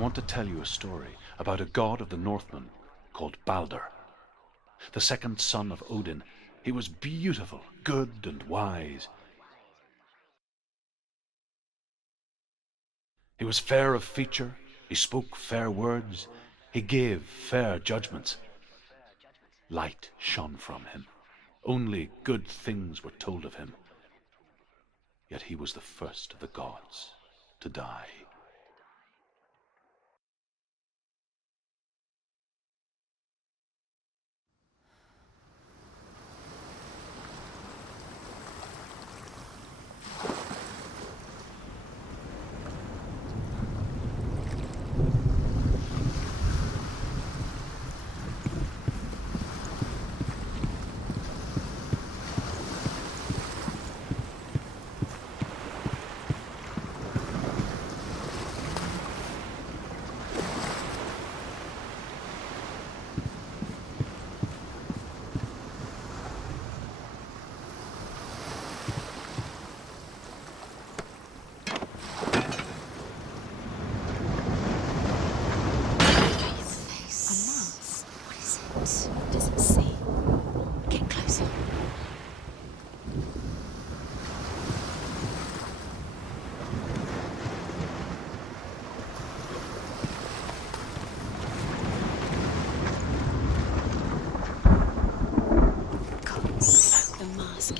want to tell you a story about a god of the Northmen called Baldr. The second son of Odin, he was beautiful, good and wise. He was fair of feature, he spoke fair words, he gave fair judgments. Light shone from him. Only good things were told of him. Yet he was the first of the gods to die.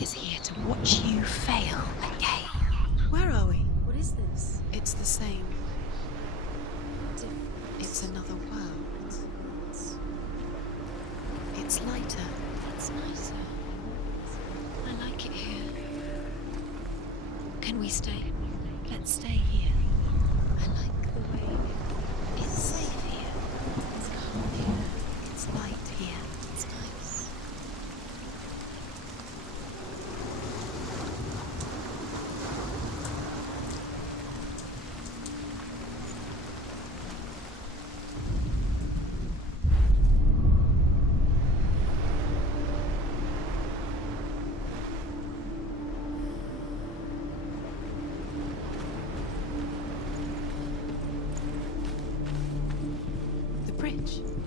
Is here to watch you fail again. Where are we? What is this? It's the same. It's another world. It's lighter. It's nicer. I like it here. Can we stay? Let's stay here. I like the way it's safe here. It's calm here. It's light here. It's nice.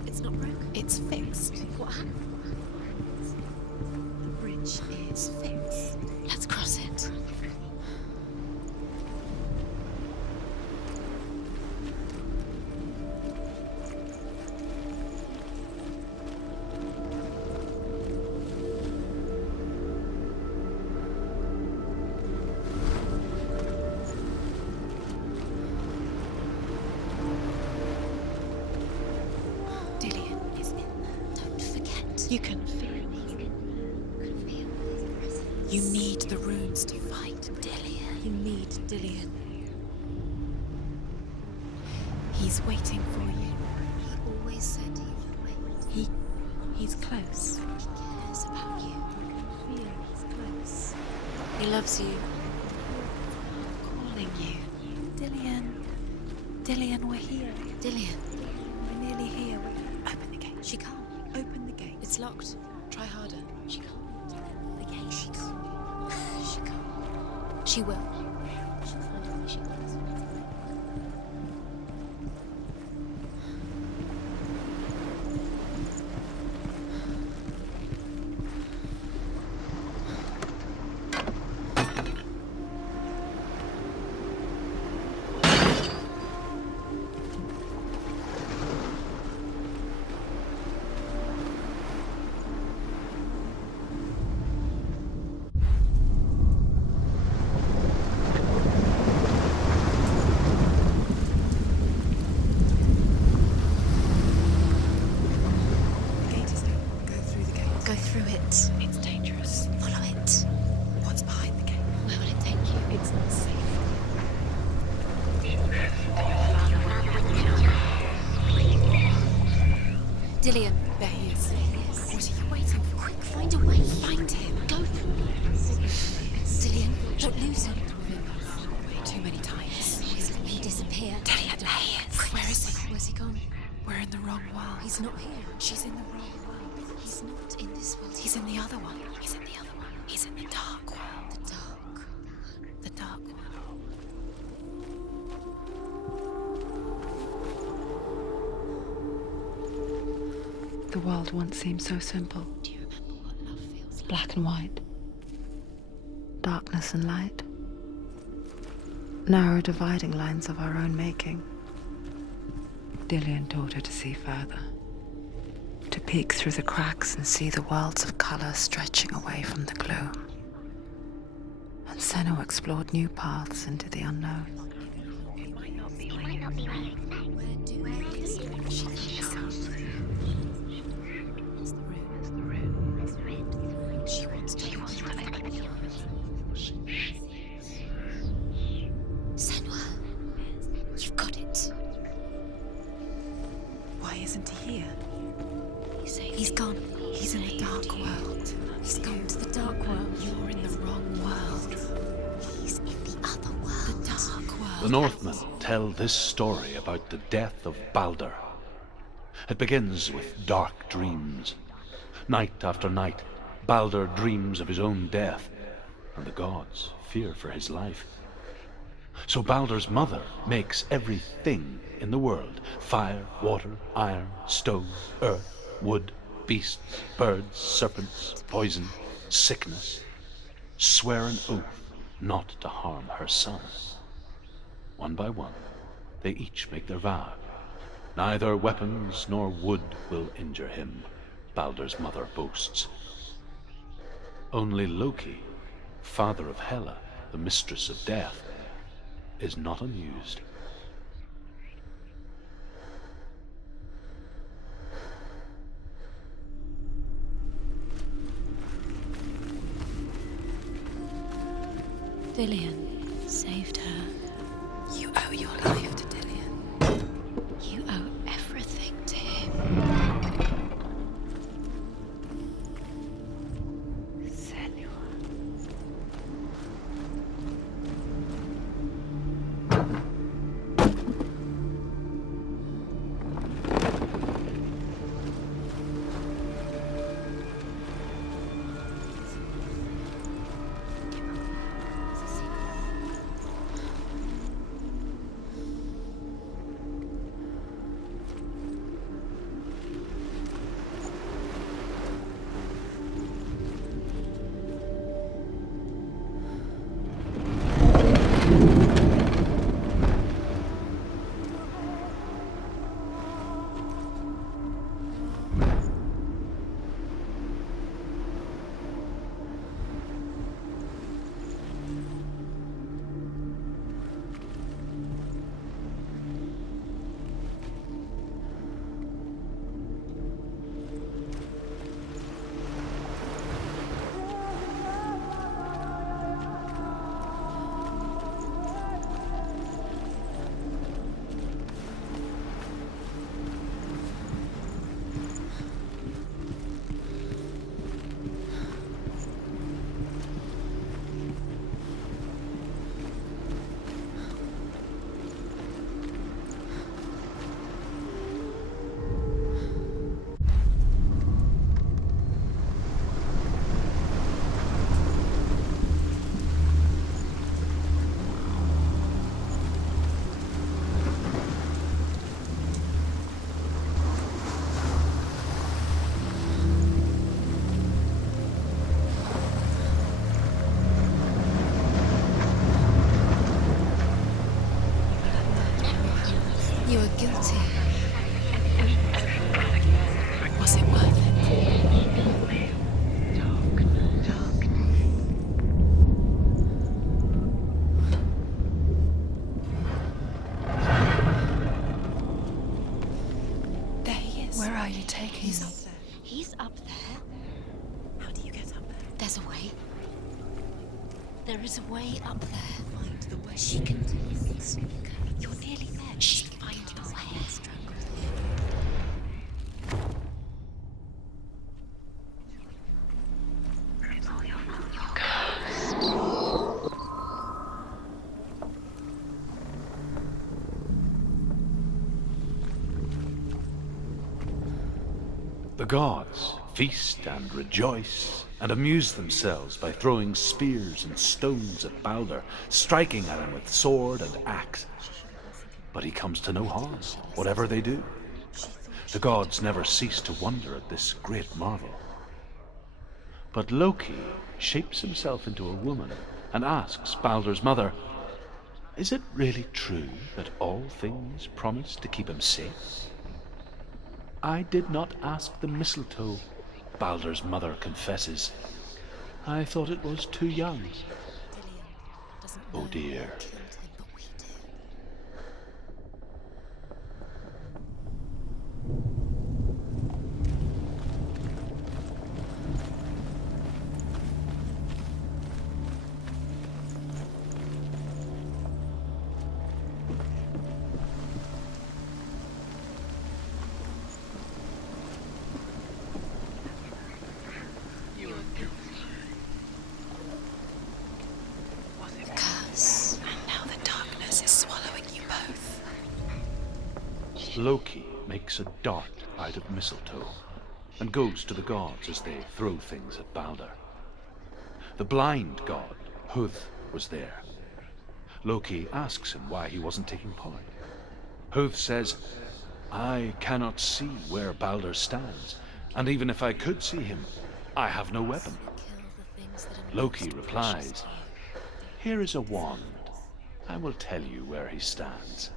It's not broken. It's fixed. What happened? The bridge is fixed. Let's cross it. You can feel. You need the runes to fight Dillion. You need Dillion. He's waiting for you. He always said he would wait. He's close. He cares about you. I feel he's close. He loves you. Calling you. Dillion. Dillion, we're here. Dillion. We're nearly here. Open the gate. She can't. Open the gate. It's locked. Try harder. She can't. The gate. She can't. She can't. She will. She'll find a way. She will. Go through it. It's dangerous. Follow it. What's behind the gate? Where will it take you? It's not safe. Dillion. There he is. Yes. What are you waiting for? Quick, find a way. Find him. Go. Dillion, don't lose him. Too many times. He disappeared. Dillion, there he is. Where is he? Where's he gone? We're in the wrong world. He's not here. She's in the wrong world. He's not in this world. He's in the other one. He's in the other one. He's in the dark world. The dark. The dark world. world once seemed so simple. Do you remember what love feels like? Black and white. Darkness and light. Narrow dividing lines of our own making. Dillian taught her to see further. To peek through the cracks and see the worlds of color stretching away from the gloom. And Senua explored new paths into the unknown. She wants to Senua, you've got it. Why isn't he here? He's gone. He's in the dark world. He's gone to the dark world. You're in the wrong world. He's in the other world. The dark world. The Northmen tell this story about the death of Baldr. It begins with dark dreams. Night after night, Baldr dreams of his own death, and the gods fear for his life. So Baldr's mother makes everything in the world: fire, water, iron, stone, earth, wood, beasts, birds, serpents, poison, sickness, swear an oath not to harm her son. One by one, they each make their vow. Neither weapons nor wood will injure him, Baldr's mother boasts. Only Loki, father of Hela, the mistress of death, is not amused. Dillian saved her. You owe your life to Dillian. You owe everything to him. Senua. You were guilty. Was it worth it? There he is. Where are you taking me? He's up there. How do you get up there? There's a way. There is a way up there. Find the way. She can do it. You're nearly there. She can find the way. The gods feast and rejoice and amuse themselves by throwing spears and stones at Baldr, striking at him with sword and axe. But he comes to no harm, whatever they do. The gods never cease to wonder at this great marvel. But Loki shapes himself into a woman and asks Baldr's mother, "Is it really true that all things promise to keep him safe?" "I did not ask the mistletoe," Baldr's mother confesses. "I thought it was too young." Oh dear. Loki makes a dart out of mistletoe and goes to the gods as they throw things at Baldr. The blind god, Huth, was there. Loki asks him why he wasn't taking part. Huth says, "I cannot see where Baldr stands, and even if I could see him, I have no weapon." Loki replies, "Here is a wand. I will tell you where he stands."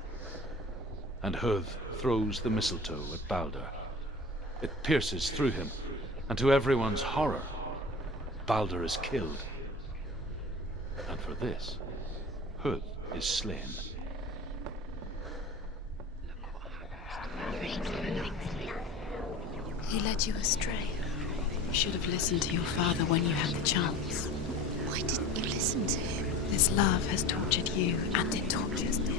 And Huth throws the mistletoe at Baldr. It pierces through him, and to everyone's horror, Baldr is killed. And for this, Huth is slain. He led you astray. You should have listened to your father when you had the chance. Why didn't you listen to him? This love has tortured you, And it tortures me.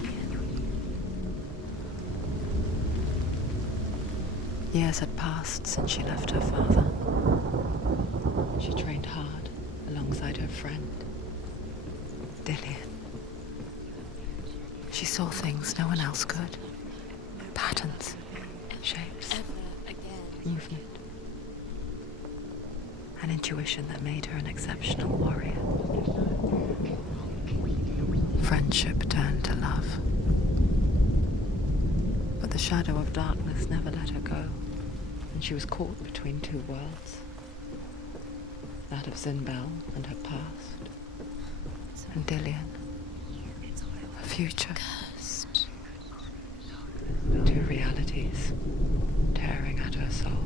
Years had passed since she left her father. She trained hard alongside her friend, Dillian. She saw things no one else could. Patterns, shapes, movement. An intuition that made her an exceptional warrior. Friendship turned to love. But the shadow of darkness never let her go, and she was caught between two worlds. That of Zinbel and her past, and Dillian, her future. Cursed. Two realities tearing at her soul.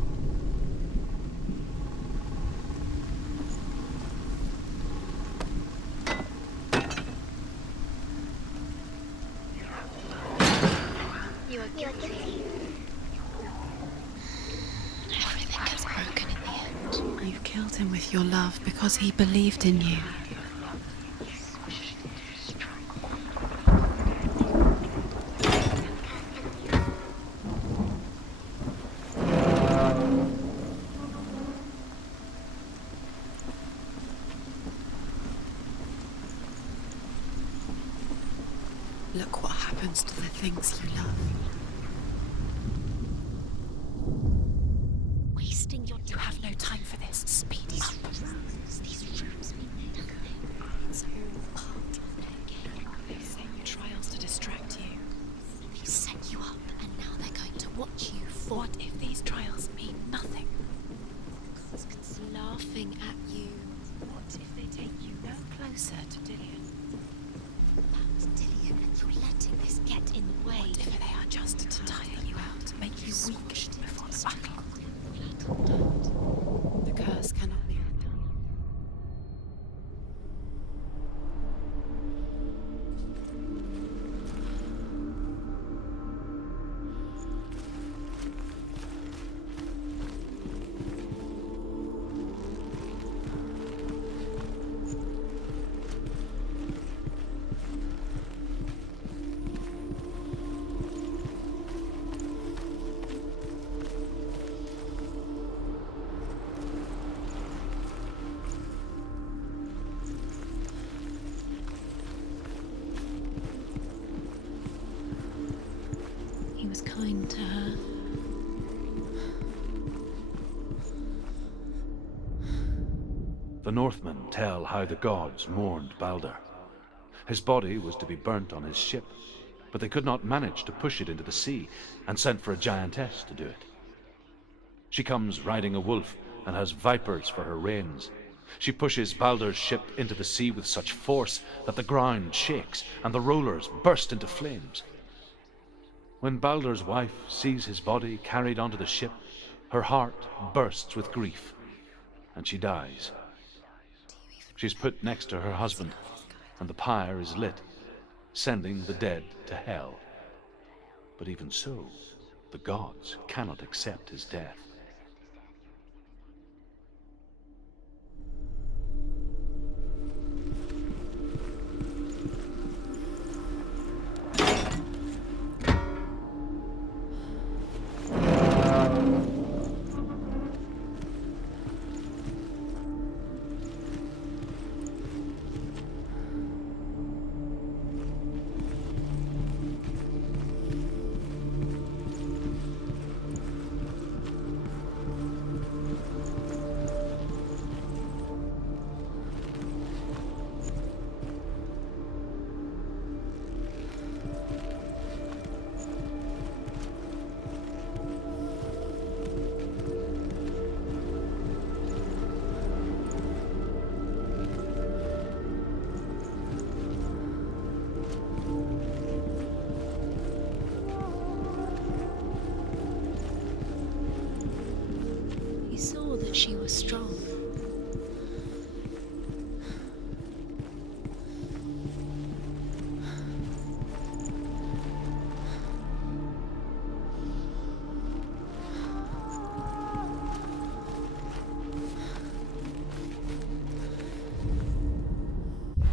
Everything gets broken in the end. You killed him with your love because he believed in you. Look what happens to the things you love. Wasting your time. You have no time for this. Speed up. These rooms mean nothing. It's all part of their game. They set your trials to distract you. They set you up, and now they're going to watch you for. What if these trials mean nothing? Laughing at you. What if they take you no closer to Dillian? That's Dillian, and you're letting this get in the way. What if they are just to tire you out, to make you weak before the battle? The curse cannot be undone. He was kind to her. The Northmen tell how the gods mourned Baldr. His body was to be burnt on his ship, but they could not manage to push it into the sea and sent for a giantess to do it. She comes riding a wolf and has vipers for her reins. She pushes Baldr's ship into the sea with such force that the ground shakes and the rollers burst into flames. When Baldr's wife sees his body carried onto the ship, her heart bursts with grief, and she dies. She's put next to her husband, and the pyre is lit, sending the dead to hell. But even so, the gods cannot accept his death. She was strong.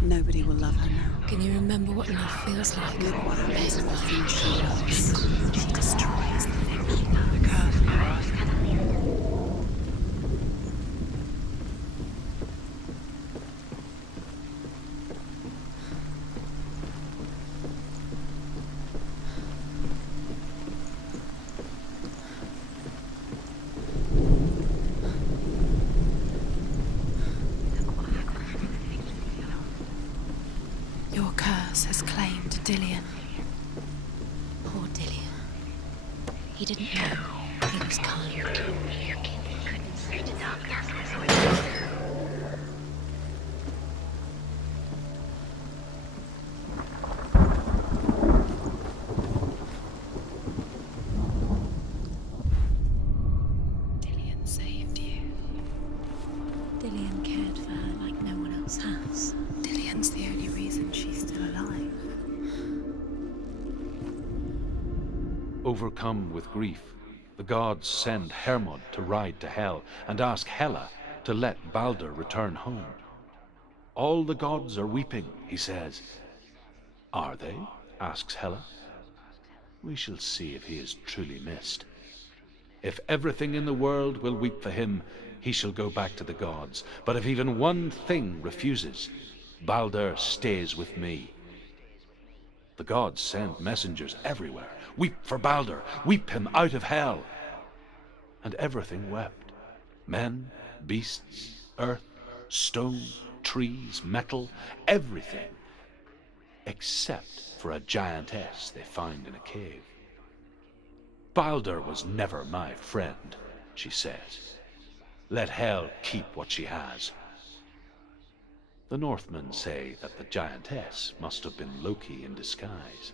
Nobody will love her now. Can you remember what love feels like? Look what happens to the thing she loves. She destroys the thing she loves. The curse. Your curse has claimed Dillion. Poor Dillion. He didn't know he was kind. Dillion saved you. Dillion cared for her like no one else has. Dillion's the only reason she's still alive. Overcome with grief, the gods send Hermod to ride to Hell and ask Hela to let Baldr return home. All the gods are weeping, he says. Are they? Asks Hela. We shall see if he is truly missed. If everything in the world will weep for him, he shall go back to the gods. But if even one thing refuses, Baldr stays with me. The gods send messengers everywhere. Weep for Baldr, weep him out of hell. And everything wept. Men, beasts, earth, stone, trees, metal, everything. Except for a giantess they found in a cave. Baldr was never my friend, she says. Let Hell keep what she has. The Northmen say that the giantess must have been Loki in disguise.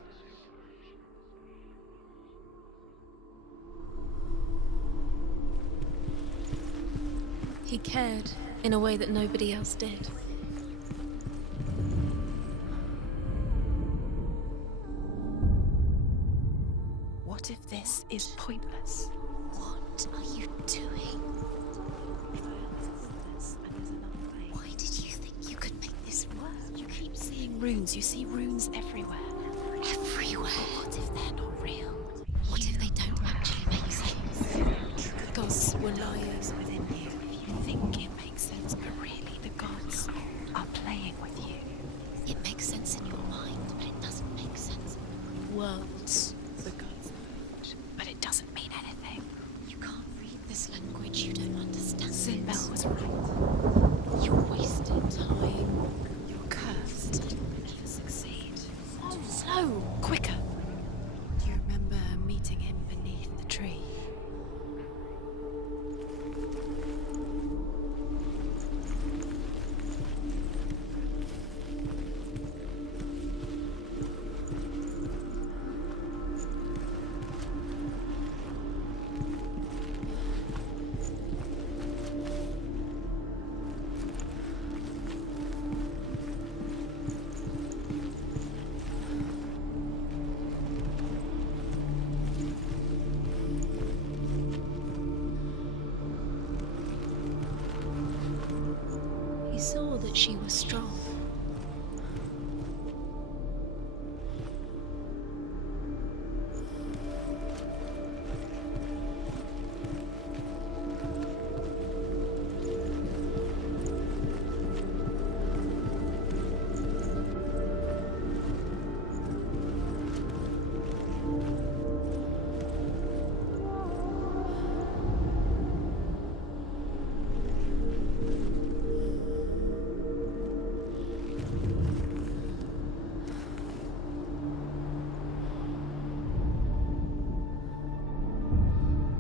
He cared in a way that nobody else did. What if this is pointless? What are you doing? Why did you think you could make this work? You keep seeing runes. You see runes everywhere. Everywhere. What if they're not real? What if they don't actually make sense? The gods were liars within you. You think it makes sense, but really the gods are playing with you. It makes sense in your mind, but it doesn't make sense. Worlds. The gods, but it doesn't mean anything. You can't read this language, you don't understand. Sinbel was right. You wasted time. You're cursed. You'll never succeed. saw that she was strong.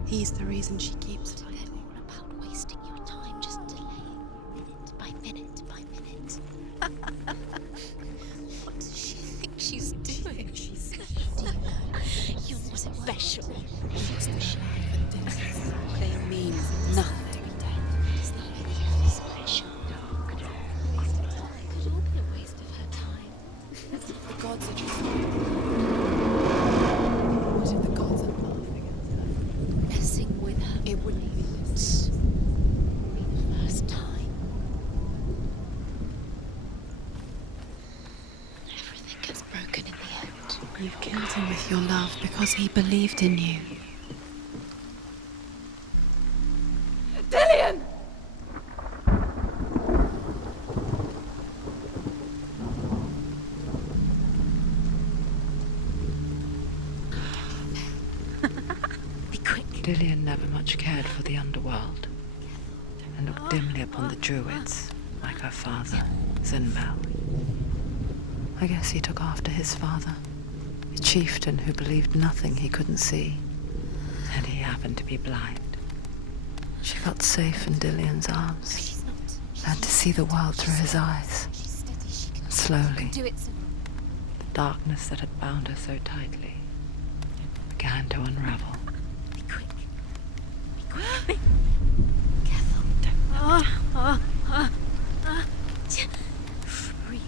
He's the reason she keeps fighting. They're all about wasting your time, just delaying minute by minute by minute. What does she think she's doing? She's special. Do you know? You're not special. She's the shape and distance. They mean nothing. Does that make you special? It could all be a waste of her time. The gods are just... What if the gods are laughing at her? Messing with her. It wouldn't be It's the first time. Everything gets broken in the end. You killed him with your love because he believed in you. Dillian! Be quick. Dillian never much cared for the underworld and looked dimly upon the druids, like her father, Zinbel. I guess he took after his father, a chieftain who believed nothing he couldn't see, and he happened to be blind. She felt safe in Dillian's arms, She's not. learned to see the world through his eyes, She's steady. She can and slowly, do it. the darkness that had bound her so tightly began to unravel. Be quick. Be quick. Careful. Don't breathe.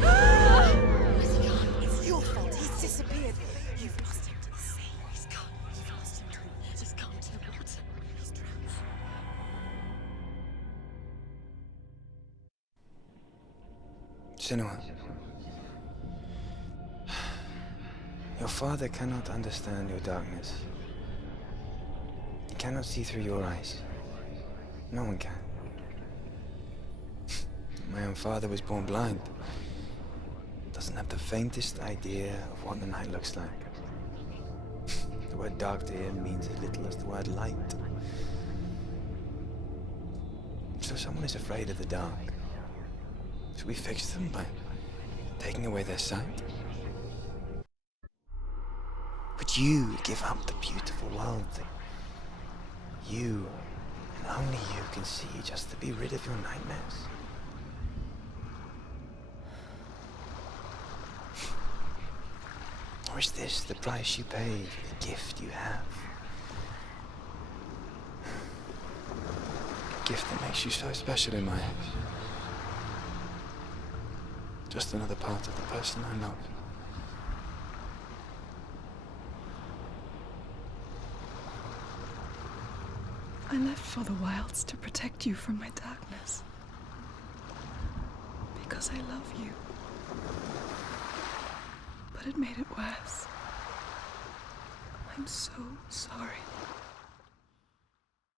Where's he gone? It's your fault. He's disappeared. You've lost him to the sea. He's gone. You've lost him to the... He's gone to the water. He's drowned. Senua, your father cannot understand your darkness. He cannot see through your eyes. No one can. My own father was born blind. Doesn't have the faintest idea of what the night looks like. The word dark to him means as little as the word light. So someone is afraid of the dark. Should we fix them by taking away their sight? Would you give up the beautiful world that you, and only you, can see just to be rid of your nightmares? Or is this the price you pay for the gift you have? A gift that makes you so special in my eyes. Just another part of the person I love. I left for the wilds to protect you from my darkness. Because I love you. But it made it worse. I'm so sorry.